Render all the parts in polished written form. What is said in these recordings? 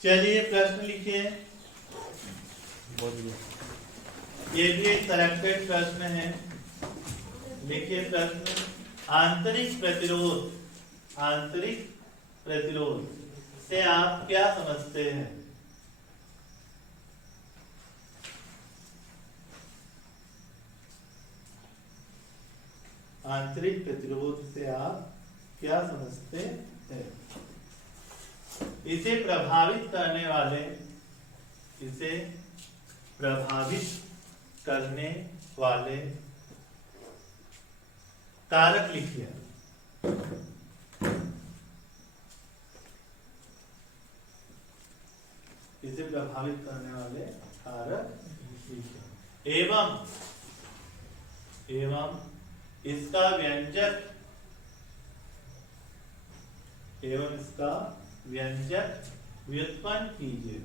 चलिए प्रश्न लिखिए। ये भी एक करेक्टेड प्रश्न है। लिखिए प्रश्न। आंतरिक प्रतिरोध से आप क्या समझते हैं? आंतरिक प्रतिरोध से आप क्या समझते हैं? इसे प्रभावित करने वाले कारक लिखिए। इसे प्रभावित करने वाले कारक लिखिए। एवं इसका व्यंजक व्युत्पन्न कीजिए।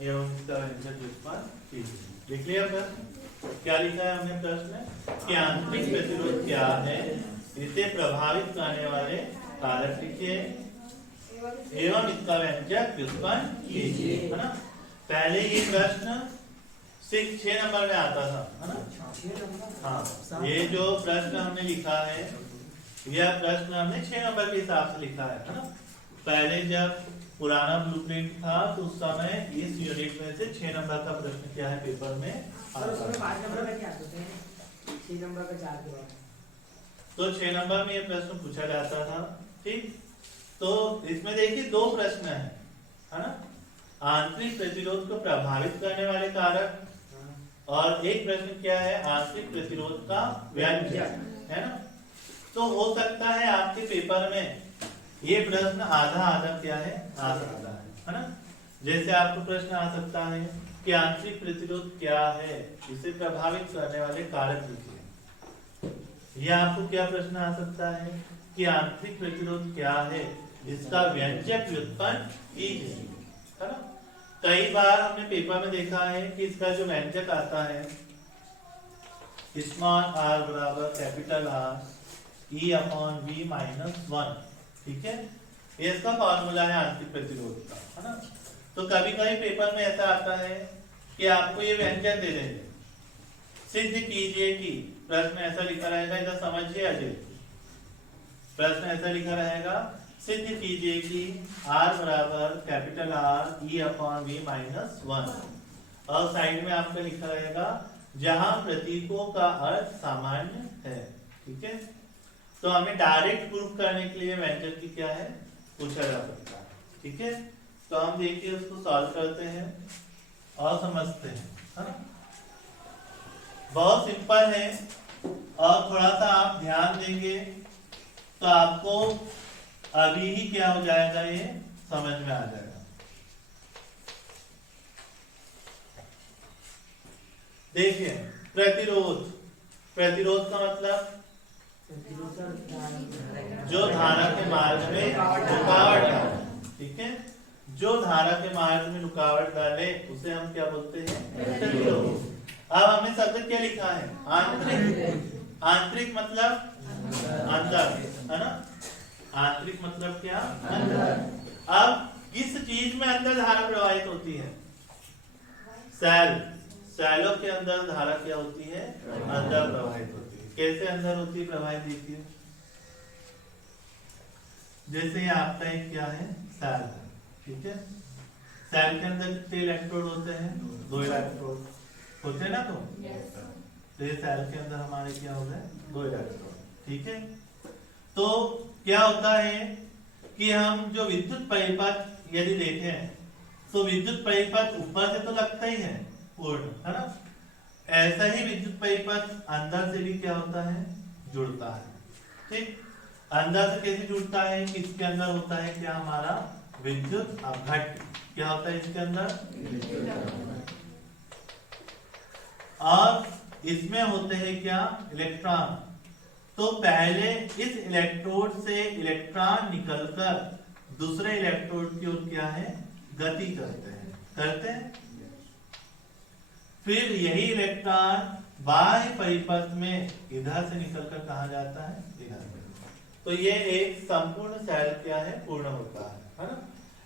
एवं इसका व्यंजक व्युत्पन्न कीजिए। लिख लिया प्रश्न? क्या लिखा है हमने प्रश्न कि आंतरिक प्रतिरोध क्या है, इसे प्रभावित करने वाले कारक लिखिए एवं इसका व्यंजक व्युत्पन्न कीजिए, है ना। पहले ये प्रश्न 6 नंबर में आता था, है ना। हाँ, ये जो प्रश्न हमने लिखा है, यह प्रश्न हमने 6 नंबर के हिसाब से लिखा है ना। पहले जब पुराना ब्लूप्रिंट था तो उस समय इस यूनिट में से 6 नंबर का प्रश्न क्या है पेपर में आता था। 5 नंबर में क्या होते हैं? 6 नंबर का 4 के बाद तो 6 नंबर में ये प्रश्न पूछा जाता था। ठीक, तो इसमें देखिए 2 प्रश्न है ना। आंतरिक प्रतिरोध को प्रभावित करने वाले कारक, और एक प्रश्न क्या है, आंतरिक प्रतिरोध का व्यंजक, है ना। तो हो सकता है आपके पेपर में ये प्रश्न आधा आधा क्या है, आधा है ना। जैसे आपको प्रश्न आ सकता है कि आंतरिक प्रतिरोध क्या है, इसे प्रभावित करने वाले कारक लिखिए। यह आपको क्या प्रश्न आ सकता है कि आंतरिक प्रतिरोध क्या है, इसका व्यंजक व्युत्पन्न कीजिए, है ना। कई बार हमने पेपर में देखा है कि इसका जो व्यंजक आता है स्मॉल r बराबर capital R E upon V minus 1, ठीक है। ये इसका फॉर्मूला है आंतरिक प्रतिरोध का, है ना। तो कभी कभी पेपर में ऐसा आता है कि आपको ये व्यंजक दे देंगे, सिद्ध कीजिए कि, प्रश्न ऐसा लिखा रहेगा, इधर समझिए अजय, प्रश्न ऐसा लिखा रहेगा, सिद्ध कीजिए कि R बराबर capital R E upon V minus 1, और साइड में आपका लिखा रहेगा जहां प्रतीकों का अर्थ सामान्य है, ठीक है। तो हमें डायरेक्ट प्रूफ करने के लिए व्यंजक की क्या है पूछा जा सकता है, ठीक है। तो हम देखिए उसको सॉल्व करते हैं और समझते हैं, है ना। बहुत सिंपल है, और थोड़ा सा आप ध्यान देंगे तो आपको अभी ही क्या हो जाएगा, ये समझ में आ जाएगा। देखिए प्रतिरोध का मतलब जो धारा के मार्ग में रुकावट डाले, ठीक है। जो धारा के मार्ग में रुकावट डाले उसे हम क्या बोलते हैं, प्रतिरोध। अब हमने शब्द क्या लिखा है, आंतरिक मतलब अंदर, है ना। आंतरिक मतलब क्या, अंदर। अब किस चीज में अंदर धारा प्रवाहित होती है, सैलों के अंदर धारा क्या होती है, अंदर प्रवाहित होती है। कैसे अंदर होती है प्रवाहित, देखिए जैसे ये आपका एक क्या है, सैल है, ठीक है। सैल के अंदर कितने इलेक्ट्रोड होते हैं, 2 इलेक्ट्रोड होते हैं ना। तो ये सैल के अंदर हमारे क्या हो गए, 2 इलेक्ट्रोड, ठीक है। तो क्या होता है कि हम जो विद्युत परिपथ यदि देखें तो विद्युत परिपथ ऊपर से तो लगता ही है पूर्ण, है ना। ऐसा ही विद्युत परिपथ अंदर से भी क्या होता है, जुड़ता है, ठीक। अंदर से कैसे जुड़ता है, किसके अंदर होता है क्या, हमारा विद्युत अपघट्य, क्या होता है इसके अंदर, और इसमें होते हैं क्या, इलेक्ट्रॉन। तो पहले इस इलेक्ट्रोड से इलेक्ट्रॉन निकलकर दूसरे इलेक्ट्रोड की ओर क्या है, गति करते हैं। फिर यही इलेक्ट्रॉन बाह्य परिपथ में इधर से निकलकर कहा जाता है, इधर। तो ये एक संपूर्ण सेल क्या है, पूर्ण होता है ना।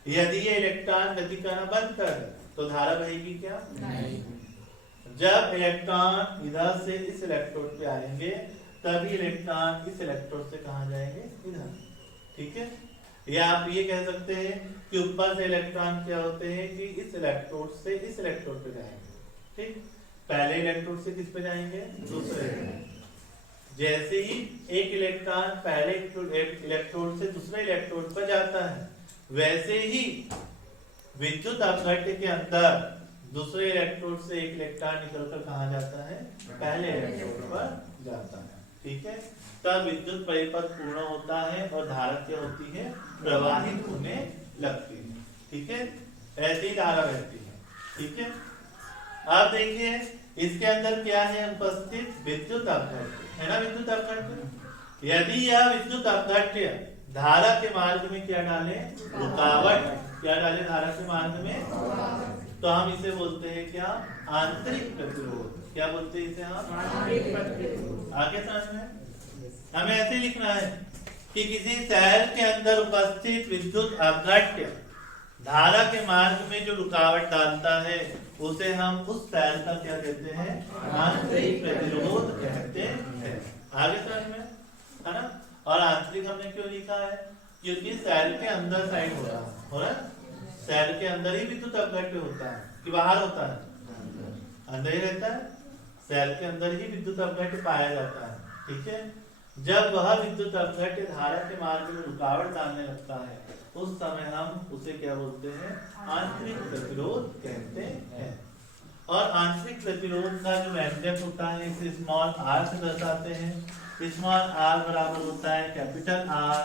यदि ये इलेक्ट्रॉन गति करना बंद कर तो धारा बहेगी क्या, नहीं। जब इलेक्ट्रॉन इधर से इस इलेक्ट्रोड पे आएंगे तभी इलेक्ट्रॉन इस इलेक्ट्रोड से कहाँ जाएंगे, इधर। ठीक है, या आप ये कह सकते हैं कि ऊपर से इलेक्ट्रॉन क्या होते हैं कि इस इलेक्ट्रोड से इस इलेक्ट्रोड पे जाएंगे। ठीक, पहले इलेक्ट्रोड से किस पे जाएंगे, दूसरे। जैसे ही एक इलेक्ट्रॉन पहले इलेक्ट्रोड से दूसरे इलेक्ट्रोड पर जाता है, वैसे ही विद्युत अपघट्य के अंदर दूसरे इलेक्ट्रोड से एक इलेक्ट्रॉन निकलकर कहाँ जाता है, पहले इलेक्ट्रोड पर जाता है। ठीक है, तब विद्युत परिपथ पूर्ण होता है और धारा क्या होती है, प्रवाहित होने लगती है। ठीक है, ऐसी ही धारा बहती है। ठीक है, आप देखिए इसके अंदर क्या है उपस्थित, विद्युत अपघट्य है ना, विद्युत अपघट्य। यदि यह विद्युत अपघट्य धारा के मार्ग में क्या डाले, रुकावट, क्या डाले धारा के मार्ग में, तो हम इसे बोलते हैं क्या, आंतरिक प्रतिरोध। क्या बोलते हैं इसे हम, आंतरिक प्रतिरोध। आगे समझ में हमें ऐसे लिखना है कि किसी सेल के अंदर उपस्थित विद्युत अपघट्य धारा के मार्ग में जो रुकावट डालता है उसे हम उस सेल का क्या कहते हैं, आंतरिक प्रतिरोध कहते हैं। आगे समझ में है ना। और आंतरिक हमने क्यों लिखा है, क्योंकि सेल के अंदर साइड हो रहा है, सेल के अंदर ही विद्युत अपघट्य होता है कि बाहर होता है, अंदर ही रहता है, सेल के अंदर ही विद्युत अपघट्य पाया जाता है। ठीक है, जब वह विद्युत अपघट्य धारा के मार्ग में रुकावट डालने लगता है उस समय हम उसे क्या बोलते हैं, आंतरिक प्रतिरोध कहते हैं। और आंतरिक प्रतिरोध का जो व्यंजक होता है इसे स्मॉल आर से दर्शाते हैं। स्मॉल आर बराबर होता है capital R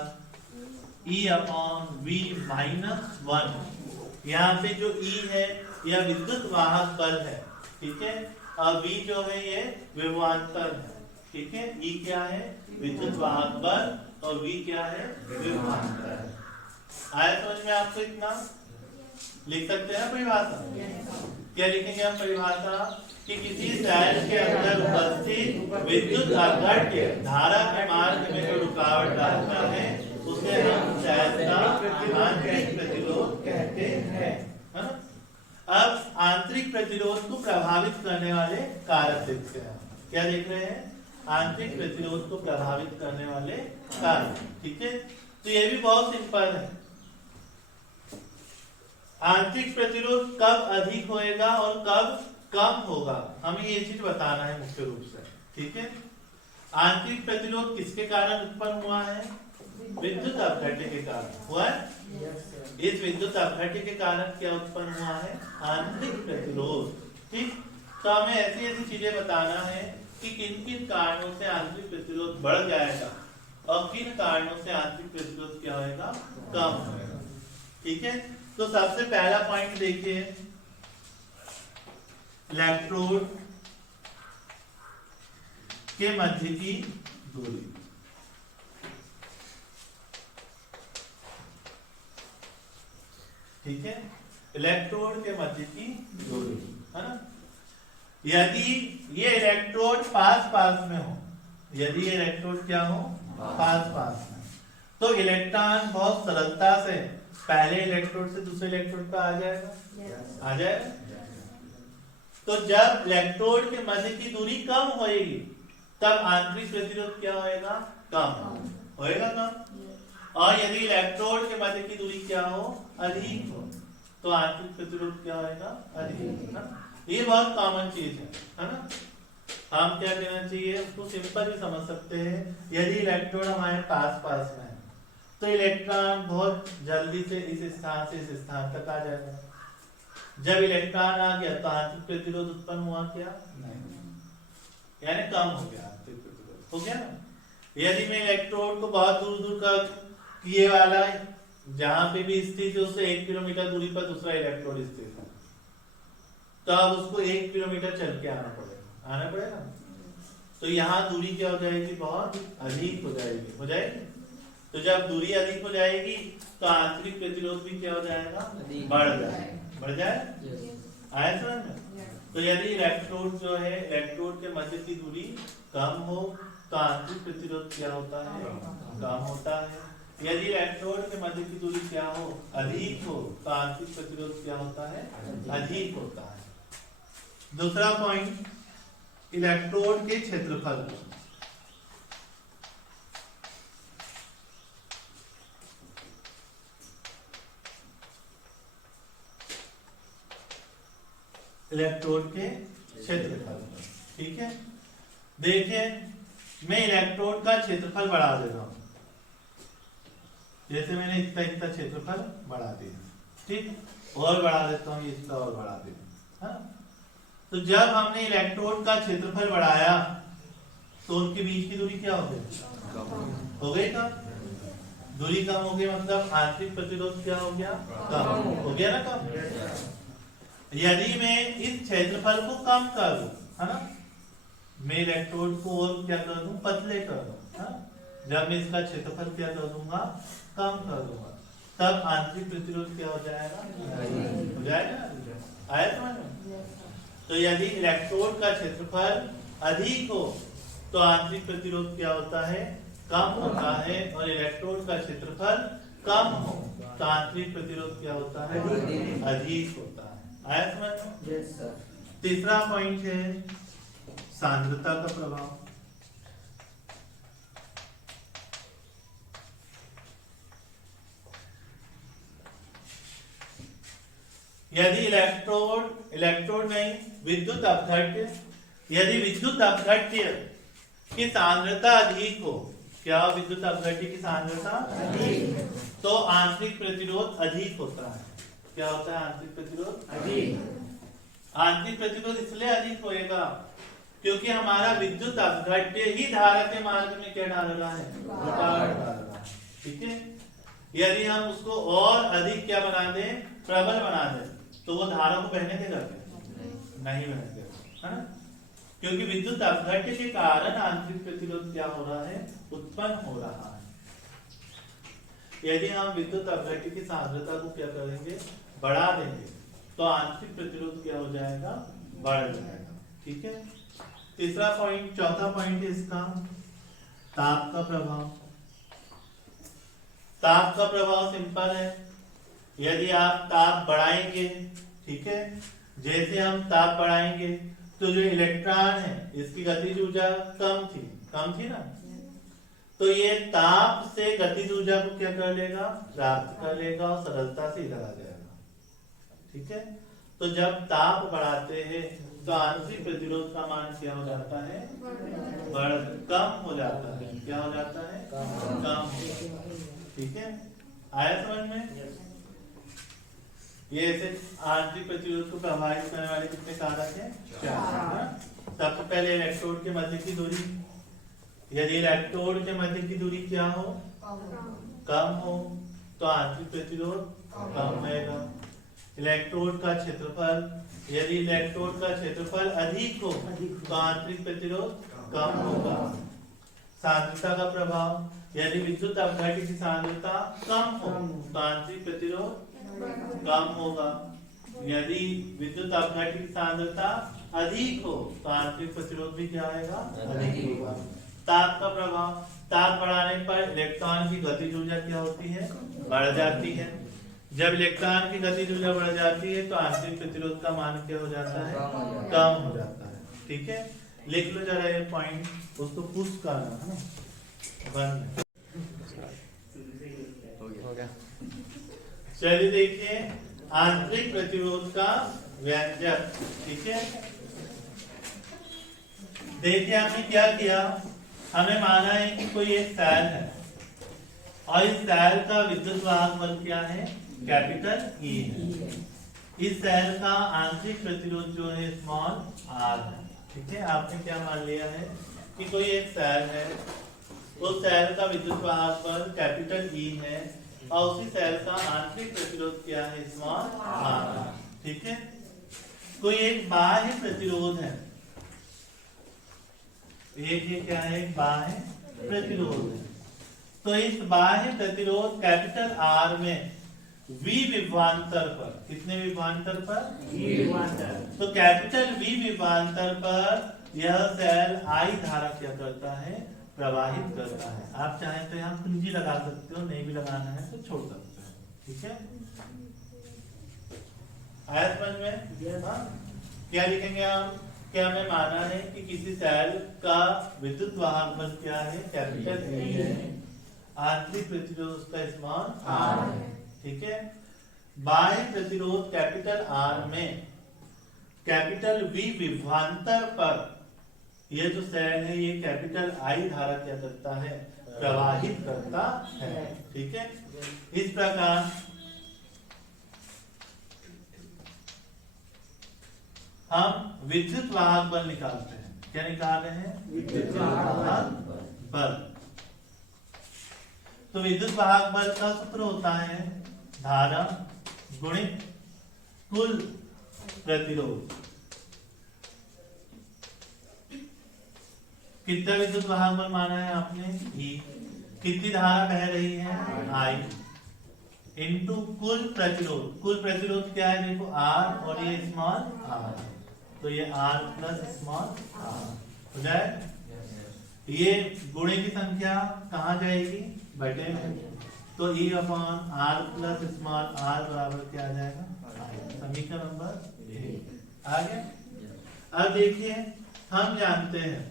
E upon V minus 1। यहाँ पे जो ई है यह विद्युत वाहक बल है। ठीक है, और वी जो है ये विभवांतर है। ठीक है, ई क्या है, विद्युत वाहक बल, और वी क्या है, विभवांतर है। आया समझ में आपको, इतना लिख सकते हैं परिभाषा। क्या लिखेंगे हम परिभाषा, कि किसी सेल के अंदर उपस्थित विद्युत अपघट्य धारा के मार्ग में जो रुकावट डालता है उसे हम सेल का आंतरिक प्रतिरोध कहते हैं। अब आंतरिक प्रतिरोध को प्रभावित करने वाले कारक देखते हैं। क्या देख रहे हैं, आंतरिक प्रतिरोध को प्रभावित करने वाले कारक। ठीक है, तो ये भी बहुत सिंपल है। आंतरिक प्रतिरोध कब अधिक होएगा और कब कम होगा, हमें ये चीज बताना है मुख्य रूप से। ठीक है, आंतरिक प्रतिरोध किसके कारण उत्पन्न हुआ है, विद्युत अपघट्य के कारण हुआ है। इस विद्युत अपघट्य के कारण क्या उत्पन्न हुआ है, आंतरिक प्रतिरोध। ठीक, तो हमें ऐसी ऐसी चीजें बताना है कि किन किन कारणों से आंतरिक प्रतिरोध बढ़ जाएगा और किन कारणों से आंतरिक प्रतिरोध क्या होगा, कम होगा। ठीक है, तो सबसे पहला पॉइंट देखिए, इलेक्ट्रोड के मध्य की दूरी। ठीक है, इलेक्ट्रोड के मध्य की दूरी है ना। यदि ये इलेक्ट्रोड पास पास में हो, यदि ये इलेक्ट्रोड क्या हो, पास पास में, तो इलेक्ट्रॉन बहुत सरलता से पहले इलेक्ट्रोड से दूसरे इलेक्ट्रोड पर आ जाएगा। आ जाएगा। तो जब इलेक्ट्रोड के मध्य की दूरी कम होएगी तब आंतरिक प्रतिरोध क्या होएगा, कम होएगा कम। और यदि इलेक्ट्रोड के मध्य की दूरी क्या हो, अधिक हो, तो आंतरिक प्रतिरोध क्या होएगा, अधिक है। ये बहुत कॉमन चीज है ना। हम क्या कहना चाहिए, उसको सिंपल भी समझ सकते हैं। यदि इलेक्ट्रोड हमारे पास पास में है तो इलेक्ट्रॉन बहुत जल्दी से इस स्थान से इस स्थान तक आ जाएगा। जब इलेक्ट्रॉन आ गया तो आंतरिक प्रतिरोध उत्पन्न हुआ क्या, नहीं, यानी कम हो गया, आंतरिक प्रतिरोध हो गया ना। यदि मैं इलेक्ट्रोड को बहुत दूर दूर का ये वाला जहां पे भी स्थित है उससे 1 किलोमीटर दूरी पर दूसरा इलेक्ट्रोड स्थित है, तो अब उसको 1 किलोमीटर चल के आना पड़ेगा। तो यहाँ दूरी क्या हो जाएगी, बहुत अधिक हो जाएगी। तो जब दूरी अधिक हो जाएगी तो आंतरिक प्रतिरोध भी क्या हो जाएगा, बढ़ जाए। आया समझ में। तो यदि इलेक्ट्रोड जो है इलेक्ट्रोड के मध्य की दूरी कम हो तो आंतरिक प्रतिरोध क्या होता है? कम होता है। यदि इलेक्ट्रोड के मध्य की दूरी क्या हो? अधिक हो तो आंतरिक प्रतिरोध क्या होता है? अधिक होता है। दूसरा पॉइंट, इलेक्ट्रोड के क्षेत्रफल। इलेक्ट्रोड के क्षेत्रफल, ठीक है। देखिए मैं इलेक्ट्रोड का क्षेत्रफल बढ़ा दे रहा हूं, जैसे मैंने इतना इतना क्षेत्रफल बढ़ा दिया, ठीक, और बढ़ा देता हूँ, इसका और बढ़ा दिया, हाँ? तो जब हमने इलेक्ट्रोड का क्षेत्रफल बढ़ाया तो उनके बीच की दूरी क्या हो गई? हो गई कम। दूरी कम हो गई मतलब आंतरिक प्रतिरोध क्या हो गया? कम हो गया ना, कम। यदि मैं इस क्षेत्रफल को कम कर दूं, है ना, मैं इलेक्ट्रोड को और क्या कर दूं? पतले कर दूं, हाँ? जब मैं इसका क्षेत्रफल क्या कर दूंगा? कम कर दूंगा, तब आंतरिक प्रतिरोध क्या हो जाएगा? हो जाएगा। आया समझ में? तो यदि इलेक्ट्रोड का क्षेत्रफल अधिक हो तो आंतरिक प्रतिरोध क्या होता है? कम होता है, और इलेक्ट्रोड का क्षेत्रफल कम हो तो आंतरिक प्रतिरोध क्या होता है? अधिक होता है। आया समझ में? Yes sir. तीसरा पॉइंट है सांद्रता का प्रभाव। यदि इलेक्ट्रोड नहीं, विद्युत अपघट्य, यदि विद्युत अपघट्य की सांद्रता अधिक हो, क्या विद्युत अपघट्य की सांद्रता अधिक, तो आंतरिक प्रतिरोध अधिक होता है। क्या होता है? आंतरिक प्रतिरोध अधिक। आंतरिक प्रतिरोध इसलिए अधिक होएगा क्योंकि हमारा विद्युत अपघट्य ही धारा के मार्ग में क्या डाल रहा है? रुकावट डाल रहा है, ठीक है। यदि हम उसको और अधिक क्या बना दें? प्रबल बना दें, तो वो धारा को बहने देगा? नहीं बहने देगा, है ना, क्योंकि विद्युत अपघट्य के कारण आंतरिक प्रतिरोध क्या हो रहा है? उत्पन्न हो रहा है। यदि हम विद्युत अपघट्य की सांद्रता को क्या करेंगे? बढ़ा देंगे, तो आंतरिक प्रतिरोध क्या हो जाएगा? बढ़ जाएगा, ठीक है। तीसरा पॉइंट, चौथा पॉइंट है इसका ताप का प्रभाव। ताप का प्रभाव सिंपल है, यदि आप ताप बढ़ाएंगे, ठीक है, जैसे हम ताप बढ़ाएंगे तो जो इलेक्ट्रॉन है इसकी गतिज ऊर्जा कम थी ना, तो ये ताप से गतिज ऊर्जा को क्या कर लेगा? प्राप्त कर लेगा और सरलता से इधर आ जाएगा, ठीक है। तो जब ताप बढ़ाते हैं तो आंतरिक प्रतिरोध का मान क्या हो जाता है? कम हो जाता है। क्या हो जाता है? कम, ठीक है। आया समझ में? ये ऐसे आंतरिक प्रतिरोध को प्रभावित करने वाले कितने कारक हैं? 4। सबसे पहले इलेक्ट्रोड के मध्य की दूरी। यदि इलेक्ट्रोड के मध्य की दूरी क्या हो? कम हो तो आंतरिक प्रतिरोध कम रहेगा। इलेक्ट्रोड का क्षेत्रफल, यदि इलेक्ट्रोड का क्षेत्रफल अधिक हो तो आंतरिक प्रतिरोध कम होगा। सांद्रता का प्रभाव, यदि विद्युत अपघट्य की सांद्रता कम हो तो आंतरिक प्रतिरोध कम होगा। यदि विद्युत अपघट्य की सांद्रता अधिक हो तो आंतरिक प्रतिरोध भी क्या आएगा? अधिक होगा। ताप का प्रभाव, ताप बढ़ाने पर इलेक्ट्रॉन की गतिज ऊर्जा क्या होती है? बढ़ जाती है। जब इलेक्ट्रॉन की गतिज ऊर्जा बढ़ जाती है तो आंतरिक प्रतिरोध का मान क्या हो जाता है? कम हो जाता है, ठीक है। लिख लो जरा ये पॉइंट, उसको पुश करना है ना। हो गया। चलिए देखिए आंतरिक प्रतिरोध का व्यंजक, ठीक है। देखिए हमने क्या किया, हमें माना है कि कोई एक सेल है और इस सेल का विद्युत वाहक बल क्या है? कैपिटल E है। इस सेल का आंतरिक प्रतिरोध जो है स्मॉल r है, ठीक है। आपने क्या मान लिया है कि कोई एक सेल है, उस सेल का विद्युत वाहक बल कैपिटल E है और उसी सेल का आंतरिक प्रतिरोध क्या है? स्मॉल r, ठीक है। कोई एक बाह्य प्रतिरोध है, ये क्या है? बाह्य प्रतिरोध है। तो इस बाह्य प्रतिरोध कैपिटल R में वी विभवांतर पर, कितने विभवांतर पर? विभवांतर। तो कैपिटल वी विभवांतर पर यह सेल आई धारा क्या करता है? प्रवाहित करता है। आप चाहें तो यहाँ कुंजी लगा सकते हो, नहीं भी लगाना है तो छोड़ सकते हो। ठीक है, आया समझ में? हाँ? क्या लिखेंगे हम? क्या हमें माना है कि किसी सेल का विद्युत वाहक बल क्या है? कैपिटल वी है, आंतरिक प्रतिरोध उसका स्मॉल आर है। ठीक है, बाह्य प्रतिरोध कैपिटल आर में कैपिटल वी विभवांतर पर ये जो सेल है ये कैपिटल आई धारा क्या करता है? प्रवाहित करता है। ठीक है, इस प्रकार हम विद्युत वाहक बल निकालते हैं। क्या निकाल रहे हैं? विद्युत वाहक बल। तो विद्युत वाहक बल का सूत्र होता है धारा गुणित कुल प्रतिरोध। कितना विद्युत वाहक बल माना है आपने? E। कितनी धारा बह रही है? I इंटू कुल प्रतिरोध। कुल प्रतिरोध क्या है? देखो R और ये स्मॉल r, तो ये R प्लस स्मॉल r हो जाए। ये गुणे की संख्या कहाँ जाएगी? बटे में, तो E upon R plus small r बराबर क्या आ जाएगा? समीकरण नंबर 1 आ गया। अब देखिए, हम जानते हैं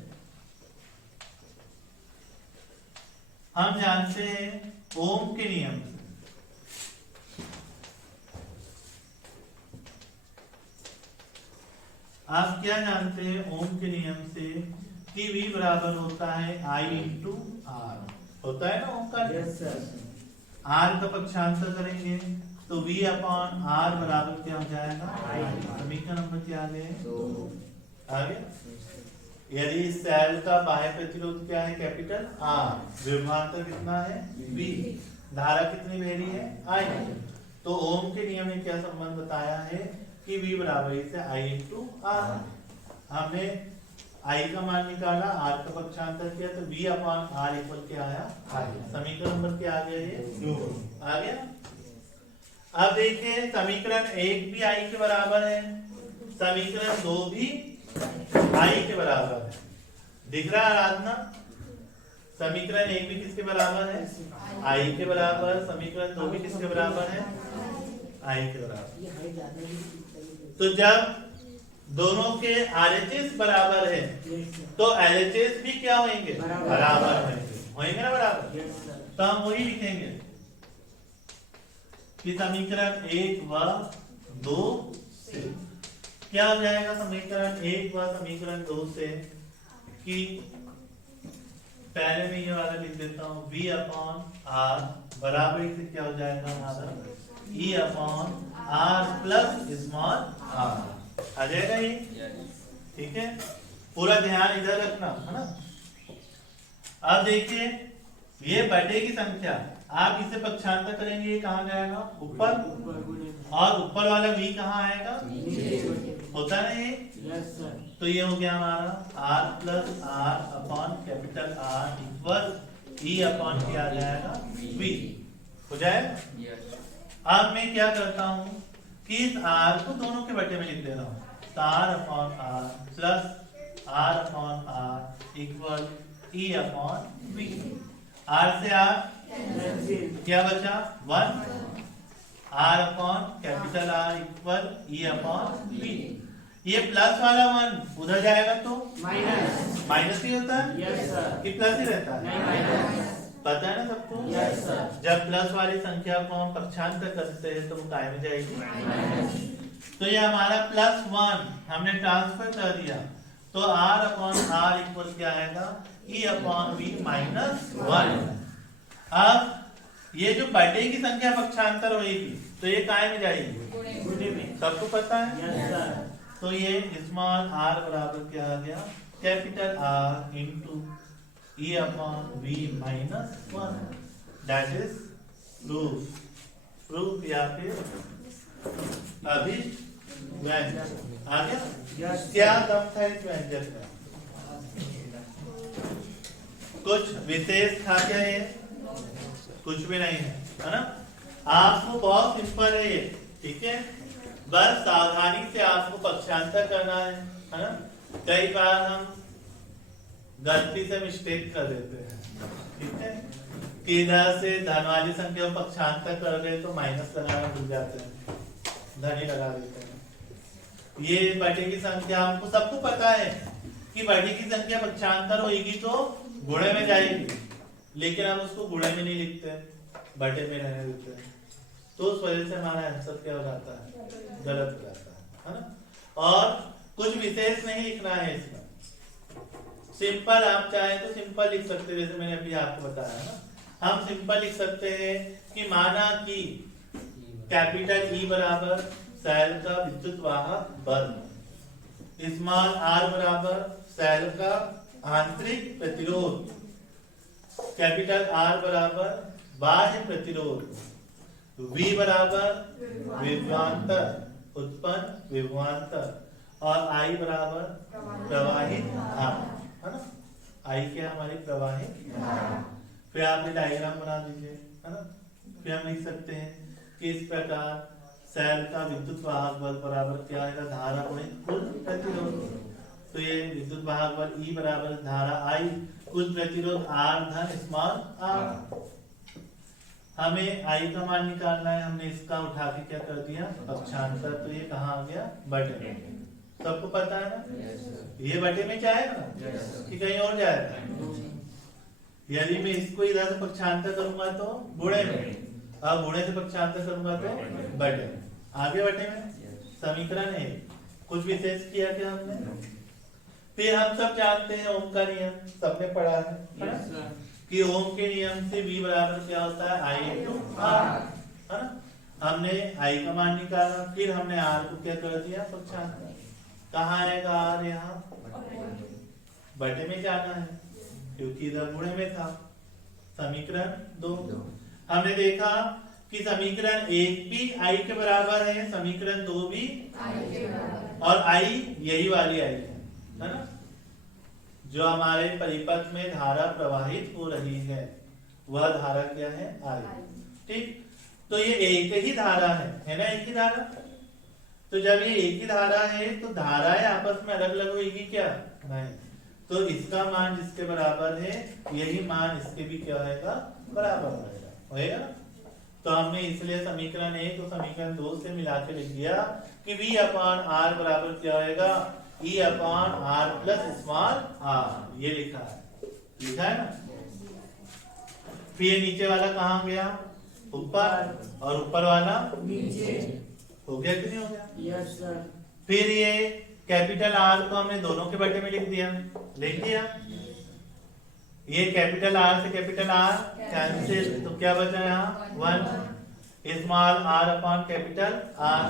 ओम के नियम से, आप क्या जानते हैं ओम के नियम से कि V बराबर होता है I इंटू आर। होता है ना ओम का? Yes sir. R का पक्षांतर करेंगे तो V अपॉन R बराबर क्या हो जाएगा? I। समीकरण नंबर क्या आ गए? 2 आ गया। यदि इस सेल का बाह्य प्रतिरोध क्या है? कैपिटल R, विभवांतर कितना है? V, धारा कितनी बह रही है? I। तो ओम के नियम ने क्या संबंध बताया है कि V बराबर से I इंटू आर। हमने I का मान निकाला, R का पक्षांतर किया तो V अपॉन R इक्वल क्या आया? I। समीकरण नंबर क्या आ गया? ये 2 आ गया। अब देखिए, समीकरण 1 भी I के बराबर है, समीकरण 2 भी I के बराबर है। दिख रहा है आराधना? समीकरण 1 भी किसके बराबर है? I के बराबर। समीकरण 2 भी किसके बराबर है? I के बराबर। तो जब दोनों के RHS बराबर है तो LHS भी क्या होंगे? बराबर होंगे ना? बराबर। तो हम वही लिखेंगे कि समीकरण 1 व 2 से क्या हो जाएगा? समीकरण 1 व समीकरण 2 से कि पहले में ये वाला लिख देता हूं, V अपॉन R बराबर से क्या हो जाएगा हमारा? E upon R plus small r आ जाएगा ये। ठीक है, पूरा ध्यान इधर रखना है ना। अब देखिए, ये बटे की संख्या आप इसे पक्षांतर करेंगे, ये कहाँ जाएगा? ऊपर, और ऊपर वाला V कहाँ आएगा? होता है ये? Yes sir. तो ये हो गया हमारा R plus R upon capital R equal E upon क्या आ जाएगा? V हो जाए। अब मैं क्या करता हूँ कि इस R को दोनों के बटे में लिख दे रहा हूँ, तो R upon R plus R upon R equal E upon V। R से R क्या बचा? 1। R upon capital R equal E upon V। ये प्लस वाला 1 उधर जाएगा तो माइनस ही होता है? Yes sir. कि प्लस ही रहता है? पता है ना सबको? Yes sir. जब प्लस वाली संख्या को हम पक्षांतर करते हैं तो वो काय में जाएगी? तो ये हमारा +1 हमने ट्रांसफर कर दिया, तो R अपॉन R इक्वल क्या आएगा? E upon V minus 1। अब ये जो बटे की संख्या पक्षांतर होगी तो ये काय में जाएगी? गुणे में। सबको पता है? Yes sir. तो ये स्मॉल r बराबर क्या आ गया? Capital R into E upon V minus 1। That is proof या फिर अभिव्यंजक। आ गया? क्या दम था इस व्यंजक में? कुछ विशेष था क्या ये? कुछ भी नहीं है, है ना? आपको बहुत सिंपल है ये, ठीक है। बस सावधानी से आपको पक्षांतर करना है ना। कई बार हम गलती से मिस्टेक कर देते हैं, ठीक है, कि इधर से धन वाली संख्या को पक्षांतर कर रहे तो माइनस लगाना भूल जाते हैं, धन ही लगा देते हैं। ये बटे की संख्या हमको सबको पता है कि बटे की संख्या पक्षांतर होगी तो गुणे में जाएगी, लेकिन हम उसको गुणे में नहीं लिखते, बटे में रहने देते हैं, तो उस वजह से हमारा आंसर क्या हो जाता है, गलत हो जाता है ना। और कुछ विशेष नहीं लिखना है इसमें, सिंपल आप चाहें तो सिंपल लिख सकते हैं, जैसे मैंने अभी आपको बताया ना। हम सिंपल लिख सकते हैं कि माना कि कैपिटल ई बराबर सेल का विद्युत वाहक बल, स्मॉल आर बराबर सेल का आंतरिक प्रतिरोध, कैपिटल आर बराबर बाह्य प्रतिरोध, V बराबर विभवांतर उत्पन्न विभवांतर, और I बराबर प्रवाहित धारा, है ना। I क्या हमारी प्रवाहित धारा। फिर आप ये डायग्राम बना दीजिए, है ना। फिर हम लिख सकते हैं कि इस प्रकार सेल का विद्युत वाहक बल बराबर क्या आएगा, धारा गुणित कुल प्रतिरोध। तो ये विद्युत वाहक बल E बराबर धारा I, कुल प्रतिरोध R धन स्मॉल r। हमें I का मान निकालना है, हमने इसका उठा के क्या कर दिया, पक्षांतर, तो ये कहाँ आ गया, बटे में। सबको पता है ना, ये बटे में जाएगा ना कि कहीं और जाएगा। यदि मैं इसको इधर से पक्षांतर करूंगा तो गुणे में, अब गुणे से पक्षांतर करूंगा तो बटे में, आगे बटे में। समीकरण है, कुछ विशेष किया क्या हमने। फिर हम सब जानते हैं ओम का नियम, सबने पढ़ा है कि ओम के नियम से V बराबर क्या होता है, I इंटू R, है ना। हमने I का मान निकाला, फिर हमने R को क्या कर दिया, पक्षांतर। कहाँ आएगा R, यहाँ बटे में जाना है क्योंकि इधर गुणे में था। समीकरण 2 हमने देखा कि समीकरण 1 भी I के बराबर है, समीकरण 2 भी I के बराबर, और I यही वाली I है ना, जो हमारे परिपथ में धारा प्रवाहित हो रही है, वह धारा क्या है, I, ठीक। तो ये एक ही धारा है ना, एक ही धारा। तो जब ये एक ही धारा है तो धाराएं आपस में अलग अलग होगी क्या, नहीं। तो इसका मान जिसके बराबर है यही मान इसके भी क्या होगा, बराबर होएगा। तो हमने इसलिए समीकरण 1 और समीकरण 2 से मिला के लिख दिया कि V अपॉन R बराबर क्या होगा, E upon R plus small r, ये लिखा है ना। फिर नीचे वाला कहाँ गया, ऊपर, और ऊपर वाला नीचे। हो गया कि नहीं हो गया, यस सर। फिर ये कैपिटल R को हमने दोनों के बटे में लिख दिया, ये कैपिटल R से कैपिटल R कैंसिल, तो क्या बचा यहाँ 1, small r upon capital R।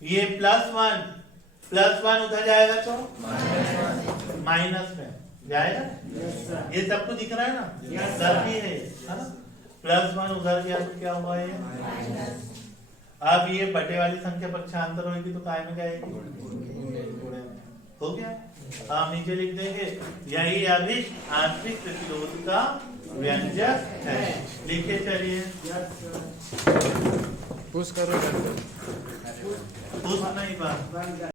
ये +1 उधर जाएगा तो माइनस में जाएगा, ये सबको दिख रहा है ना, सब भी है ना। +1 उधर गया तो क्या हुआ ये, अब ये बटे वाली संख्या पक्षांतर होगी तो काय में जाएगी, गुणे में। हो गया, आप नीचे लिख देंगे यही अभिष्ट आंतरिक प्रतिरोध का व्यंजक है, लिखे चलिए। पुश करो, पुश नहीं, बस